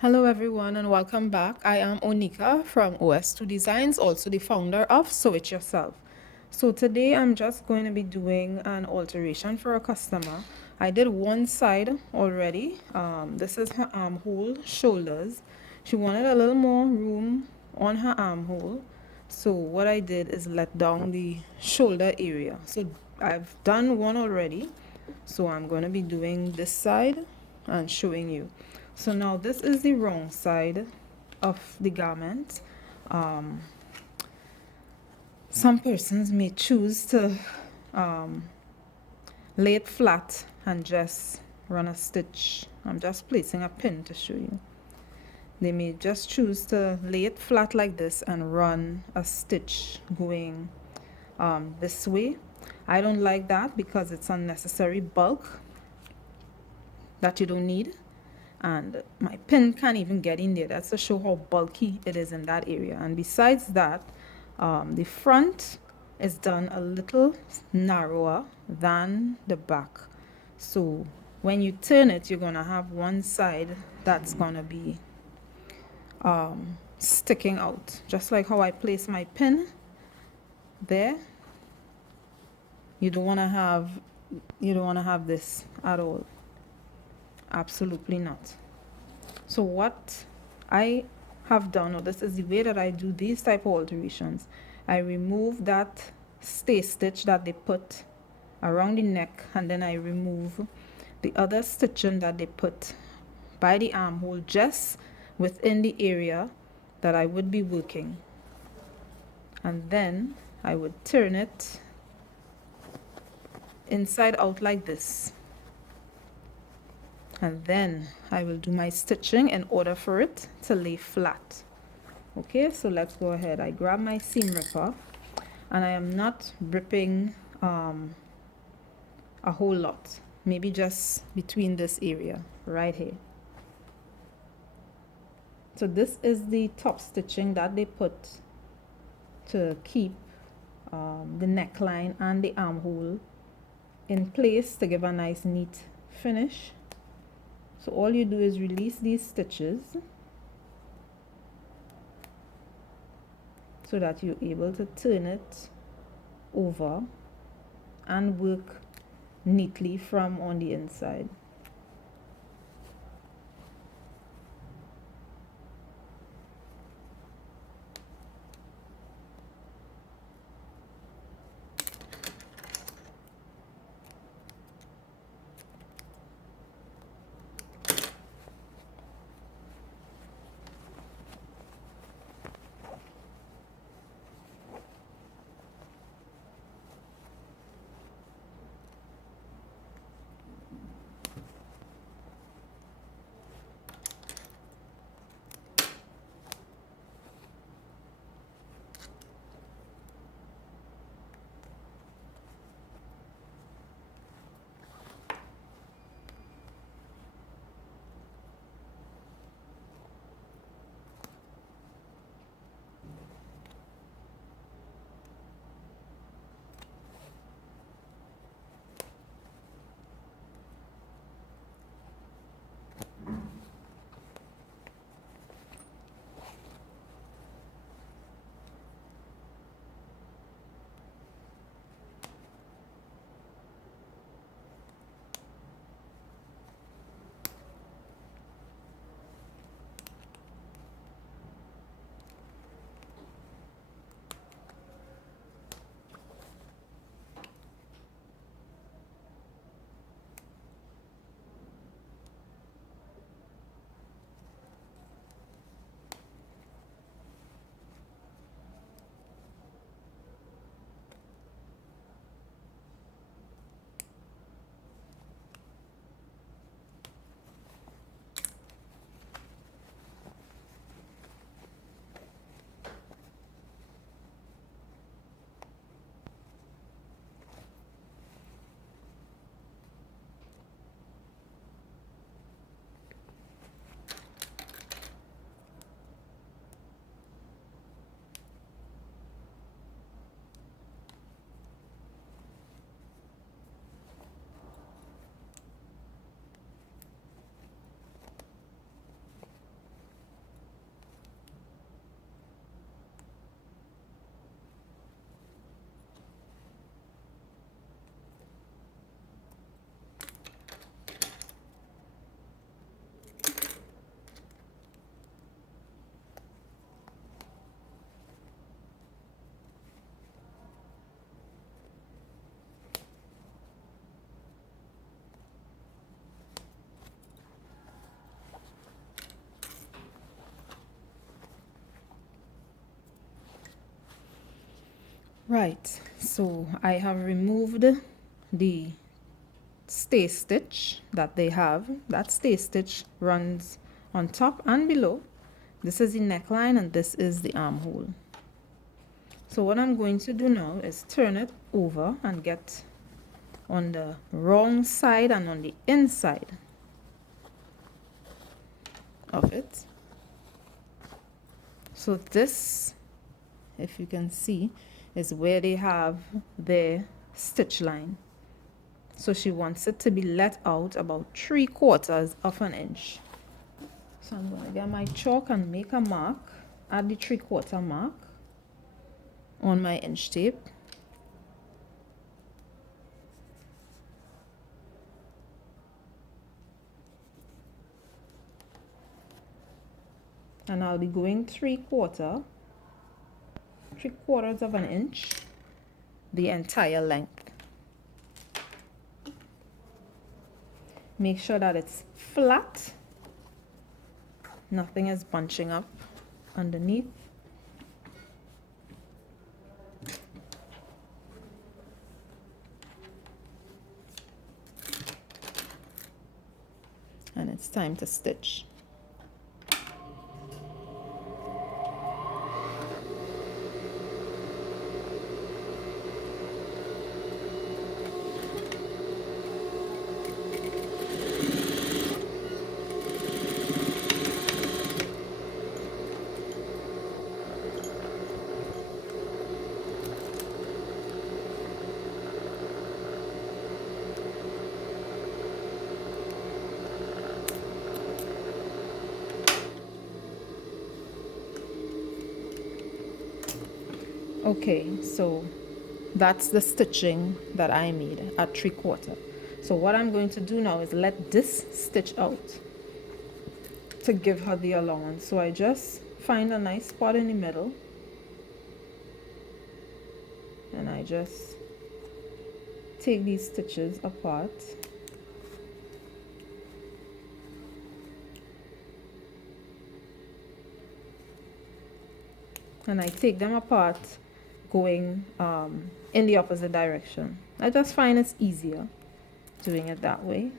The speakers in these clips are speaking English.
Hello everyone and welcome back. I am Onika from OS2 Designs, also the founder of Sew It Yourself. So today I'm just going to be doing an alteration for a customer. I did one side already. This is her armhole shoulders. She wanted a little more room on her armhole. So what I did is let down the shoulder area. So I've done one already. So I'm going to be doing this side and showing you. So now this is the wrong side of the garment. Um, some persons may choose to lay it flat and just run a stitch. I'm just placing a pin to show you. They may just choose to lay it flat like this and run a stitch going this way. I don't like that because it's unnecessary bulk that you don't need. And my pin can't even get in there. That's to show how bulky it is in that area. And besides that, the front is done a little narrower than the back. So when you turn it, you're going to have one side that's going to be sticking out. Just like how I place my pin there. You don't want to have this at all. Absolutely not. So what I have done, or this is the way that I do these type of alterations, I remove that stay stitch that they put around the neck, and then I remove the other stitching that they put by the armhole just within the area that I would be working. And then I would turn it inside out like this. And then I will do my stitching in order for it to lay flat. Okay, so let's go ahead. I grab my seam ripper and I am not ripping a whole lot, maybe just between this area right here. So this is the top stitching that they put to keep the neckline and the armhole in place to give a nice neat finish. So all you do is release these stitches so that you're able to turn it over and work neatly from on the inside. Right, so I have removed the stay stitch that they have. That stay stitch runs on top and below. This is the neckline and this is the armhole. So what I'm going to do now is turn it over and get on the wrong side and on the inside of it. So this, if you can see, is where they have their stitch line. So she wants it to be let out about 3/4 of an inch. So I'm going to get my chalk and make a mark at the 3/4 mark on my inch tape. And I'll be going 3/4 of an inch the entire length. Make sure that it's flat, nothing is bunching up underneath. And it's time to stitch. Okay, so that's the stitching that I made at 3/4. So what I'm going to do now is let this stitch out to give her the allowance. So I just find a nice spot in the middle and I just take these stitches apart. And I take them apart going in the opposite direction. I just find it's easier doing it that way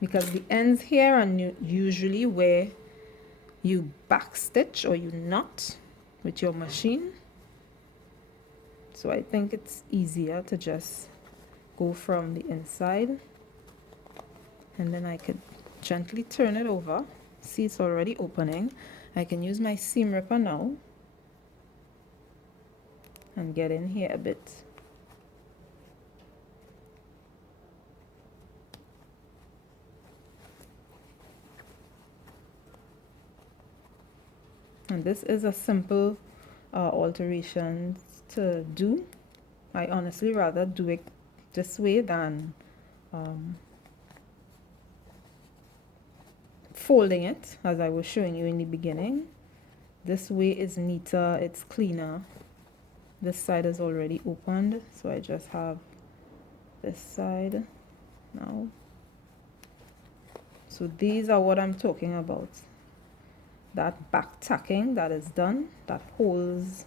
because the ends here are usually where you back stitch or you knot with your machine. So I think it's easier to just go from the inside, and then I could gently turn it over. See, it's already opening. I can use my seam ripper now and get in here a bit. And this is a simple alteration to do. I honestly rather do it this way than folding it, as I was showing you in the beginning. This way is neater, it's cleaner. This side is already opened, so I just have this side now. So these are what I'm talking about. That back tacking that is done, that holds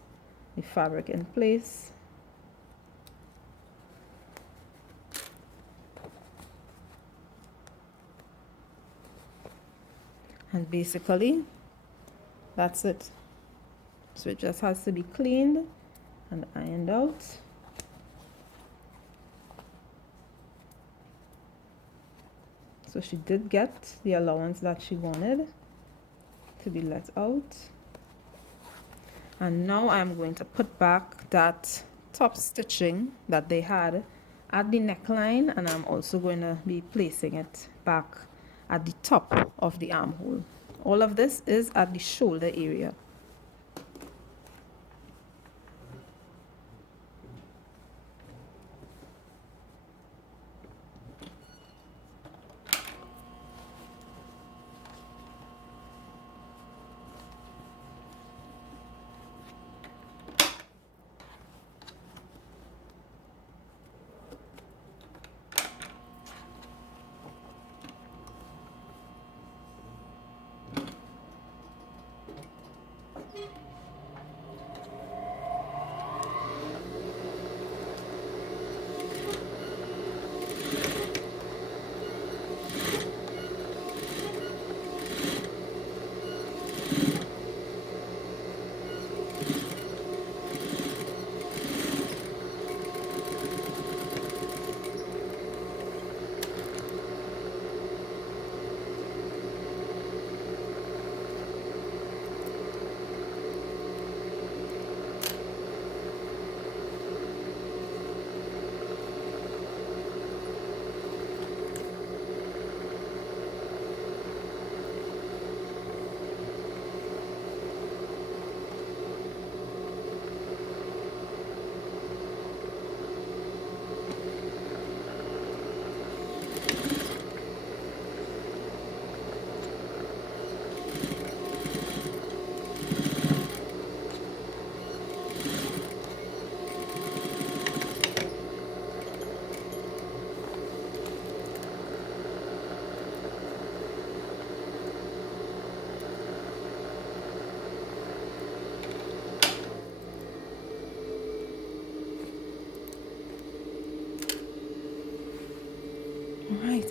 the fabric in place. And basically, that's it. So it just has to be cleaned and ironed out. So she did get the allowance that she wanted to be let out. And now I'm going to put back that top stitching that they had at the neckline, and I'm also going to be placing it back at the top of the armhole. All of this is at the shoulder area.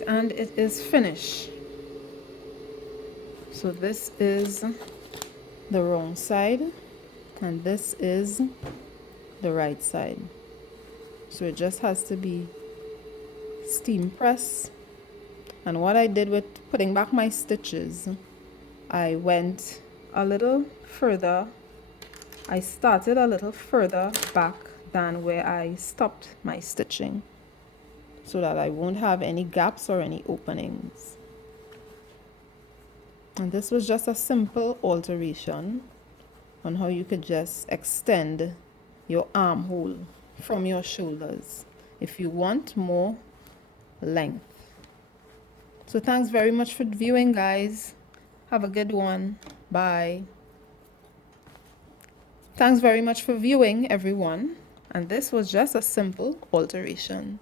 and it is finished. So this is the wrong side and this is the right side. So it just has to be steam press. And what I did with putting back my stitches, I went a little further. I started a little further back than where I stopped my stitching, so that I won't have any gaps or any openings. And this was just a simple alteration on how you could just extend your armhole from your shoulders if you want more length. So thanks very much for viewing, guys. Have a good one. Bye. Thanks very much for viewing, everyone. And this was just a simple alteration.